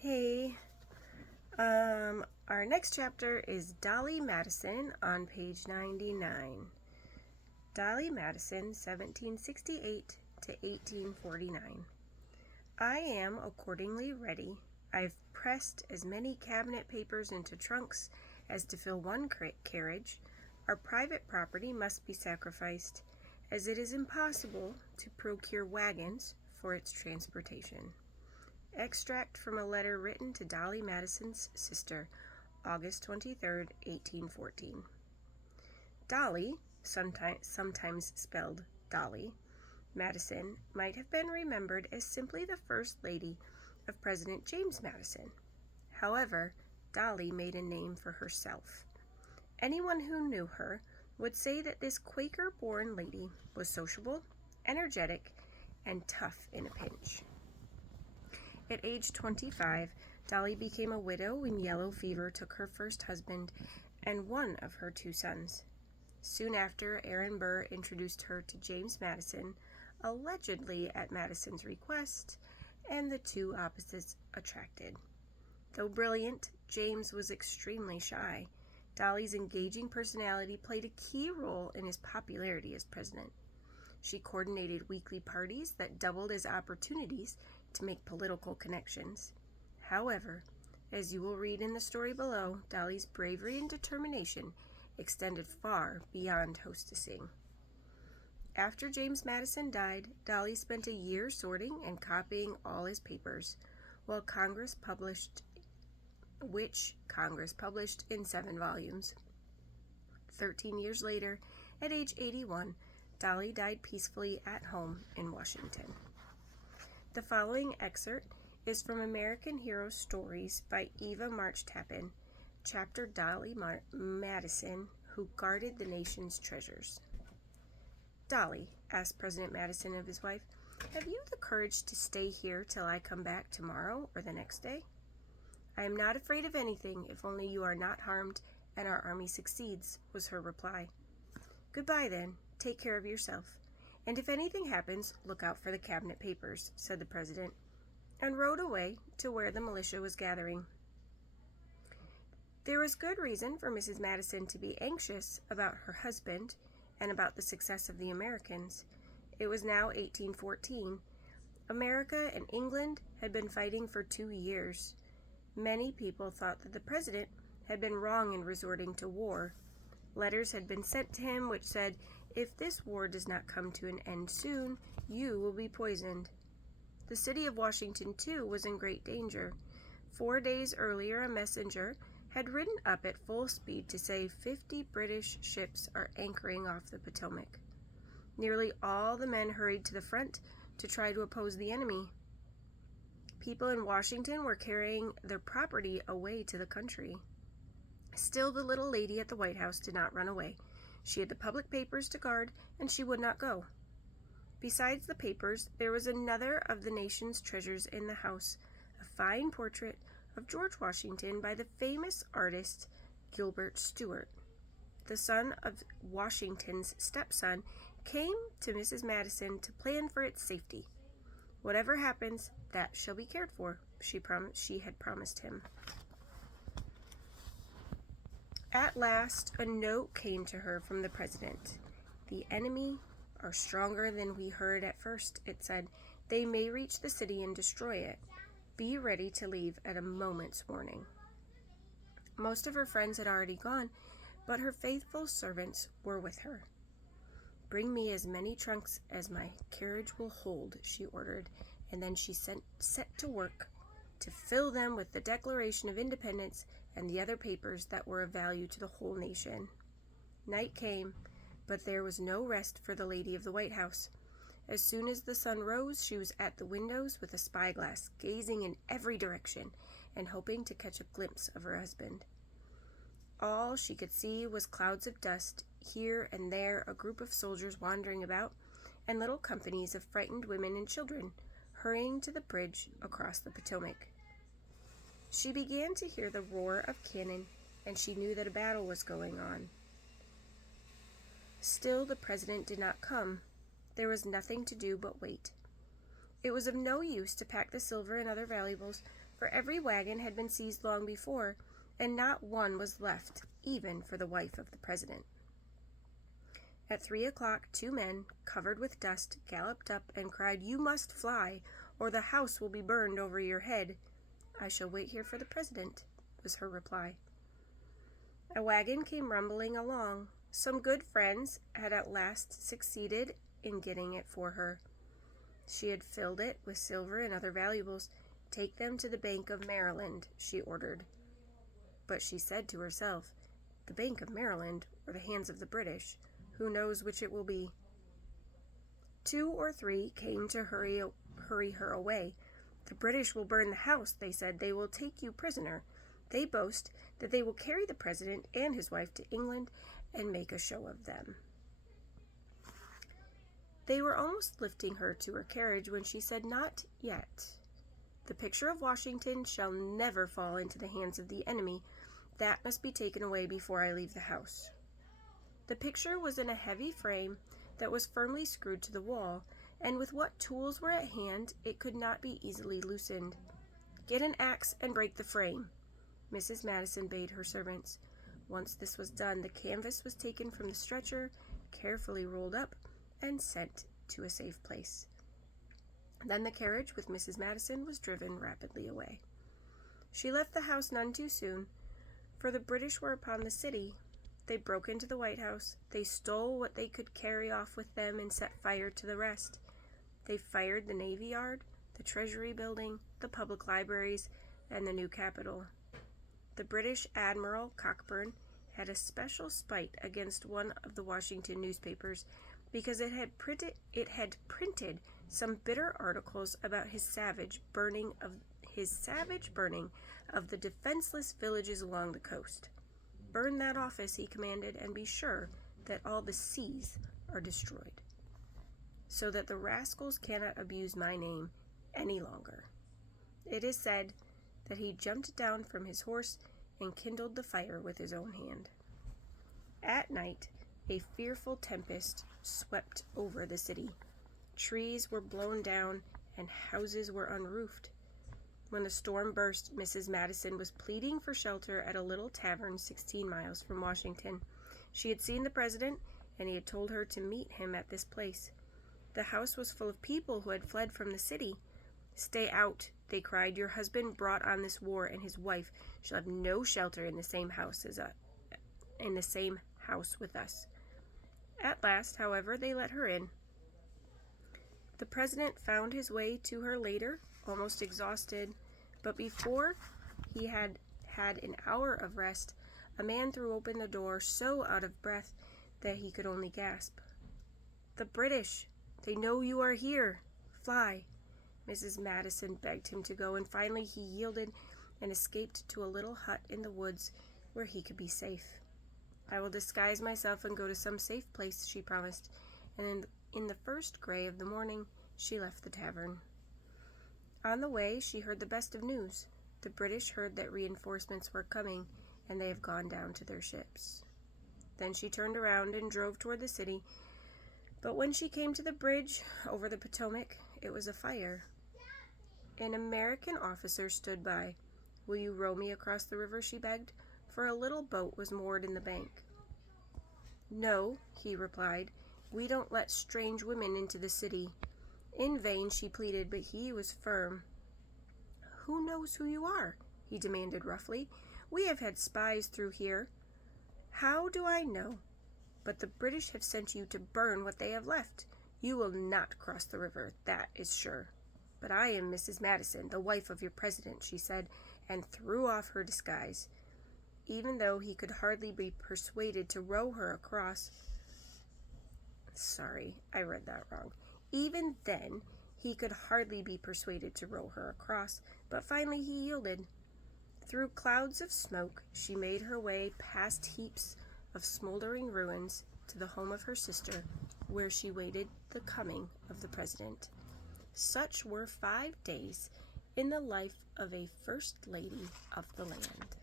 Hey, our next chapter is Dolly Madison on page 99. Dolly Madison, 1768 to 1849. I am accordingly ready. I've pressed as many cabinet papers into trunks as to fill one carriage. Our private property must be sacrificed, as it is impossible to procure wagons for its transportation. Extract from a letter written to Dolly Madison's sister, August 23, 1814. Dolly, sometimes spelled Dolly, Madison might have been remembered as simply the First Lady of President James Madison. However, Dolly made a name for herself. Anyone who knew her would say that this Quaker-born lady was sociable, energetic, and tough in a pinch. At age 25, Dolly became a widow when yellow fever took her first husband and one of her two sons. Soon after, Aaron Burr introduced her to James Madison, allegedly at Madison's request, and the two opposites attracted. Though brilliant, James was extremely shy. Dolly's engaging personality played a key role in his popularity as president. She coordinated weekly parties that doubled as opportunities to make political connections. However, as you will read in the story below, Dolly's bravery and determination extended far beyond hostessing. After James Madison died, Dolly spent a year sorting and copying all his papers, which Congress published in 7 volumes. 13 years later, at age 81, Dolly died peacefully at home in Washington. The following excerpt is from American Hero Stories by Eva March Tappan, chapter Dolly Madison, who guarded the nation's treasures. Dolly, asked President Madison of his wife, have you the courage to stay here till I come back tomorrow or the next day? I am not afraid of anything if only you are not harmed and our army succeeds, was her reply. Goodbye then, take care of yourself. And if anything happens, look out for the cabinet papers, said the president, and rode away to where the militia was gathering. There was good reason for Mrs. Madison to be anxious about her husband and about the success of the Americans. It was now 1814. America and England had been fighting for 2 years. Many people thought that the president had been wrong in resorting to war. Letters had been sent to him which said, if this war does not come to an end soon, you will be poisoned. The city of Washington, too, was in great danger. 4 days earlier, a messenger had ridden up at full speed to say 50 British ships are anchoring off the Potomac. Nearly all the men hurried to the front to try to oppose the enemy. People in Washington were carrying their property away to the country. Still, the little lady at the White House did not run away. She had the public papers to guard, and she would not go. Besides the papers, there was another of the nation's treasures in the house, a fine portrait of George Washington by the famous artist Gilbert Stuart. The son of Washington's stepson came to Mrs. Madison to plan for its safety. Whatever happens, that shall be cared for, she had promised him. At last, a note came to her from the president. The enemy are stronger than we heard at first, it said. They may reach the city and destroy it. Be ready to leave at a moment's warning. Most of her friends had already gone, but her faithful servants were with her. Bring me as many trunks as my carriage will hold, she ordered, and then she set to work to fill them with the Declaration of Independence and the other papers that were of value to the whole nation. Night came, but there was no rest for the lady of the White House. As soon as the sun rose, she was at the windows with a spyglass, gazing in every direction and hoping to catch a glimpse of her husband. All she could see was clouds of dust, here and there a group of soldiers wandering about, and little companies of frightened women and children hurrying to the bridge across the Potomac. She began to hear the roar of cannon, and she knew that a battle was going on. Still, the president did not come. There was nothing to do but wait. It was of no use to pack the silver and other valuables, for every wagon had been seized long before, and not one was left, even for the wife of the president. At 3 o'clock, 2 men, covered with dust, galloped up and cried, "You must fly, or the house will be burned over your head." "I shall wait here for the president," was her reply. A wagon came rumbling along. Some good friends had at last succeeded in getting it for her. She had filled it with silver and other valuables. "Take them to the Bank of Maryland," she ordered. But she said to herself, "The Bank of Maryland or the hands of the British, who knows which it will be?" 2 or 3 came to hurry her away. "The British will burn the house," they said. "They will take you prisoner. They boast that they will carry the president and his wife to England and make a show of them." They were almost lifting her to her carriage when she said, "Not yet. The picture of Washington shall never fall into the hands of the enemy. That must be taken away before I leave the house." The picture was in a heavy frame that was firmly screwed to the wall, and with what tools were at hand, it could not be easily loosened. "Get an axe and break the frame," Mrs. Madison bade her servants. Once this was done, the canvas was taken from the stretcher, carefully rolled up, and sent to a safe place. Then the carriage with Mrs. Madison was driven rapidly away. She left the house none too soon, for the British were upon the city. They broke into the White House. They stole what they could carry off with them and set fire to the rest. They fired the Navy Yard, the Treasury Building, the public libraries, and the new Capitol. The British Admiral Cockburn had a special spite against one of the Washington newspapers because it had printed some bitter articles about his savage burning of the defenseless villages along the coast. "Burn that office," he commanded, "and be sure that all the C's are destroyed, so that the rascals cannot abuse my name any longer." It is said that he jumped down from his horse and kindled the fire with his own hand. At night, a fearful tempest swept over the city. Trees were blown down and houses were unroofed. When the storm burst, Mrs. Madison was pleading for shelter at a little tavern 16 miles from Washington. She had seen the president, and he had told her to meet him at this place. The house was full of people who had fled from the city. "Stay out," they cried. "Your husband brought on this war, and his wife shall have no shelter in the same house with us." At last, however, they let her in. The president found his way to her later, almost exhausted, but before he had had an hour of rest, a man threw open the door, so out of breath that he could only gasp. "The British! They know you are here! Fly!" Mrs. Madison begged him to go, and finally he yielded and escaped to a little hut in the woods where he could be safe. "I will disguise myself and go to some safe place," she promised, and in the first gray of the morning she left the tavern. On the way she heard the best of news. The British heard that reinforcements were coming, and they have gone down to their ships. Then she turned around and drove toward the city, but when she came to the bridge over the Potomac, it was afire. An American officer stood by. "Will you row me across the river?" she begged, for a little boat was moored in the bank. "No," he replied, "we don't let strange women into the city." In vain she pleaded, but he was firm. "Who knows who you are?" he demanded roughly. "We have had spies through here." "How do I know? But the British have sent you to burn what they have left. You will not cross the river, that is sure." "But I am Mrs. Madison, the wife of your president," she said, and threw off her disguise. Even though he could hardly be persuaded to row her across. Even then, he could hardly be persuaded to row her across, but finally he yielded. Through clouds of smoke, she made her way past heaps of smoldering ruins to the home of her sister, where she waited the coming of the president. Such were 5 days in the life of a first lady of the land.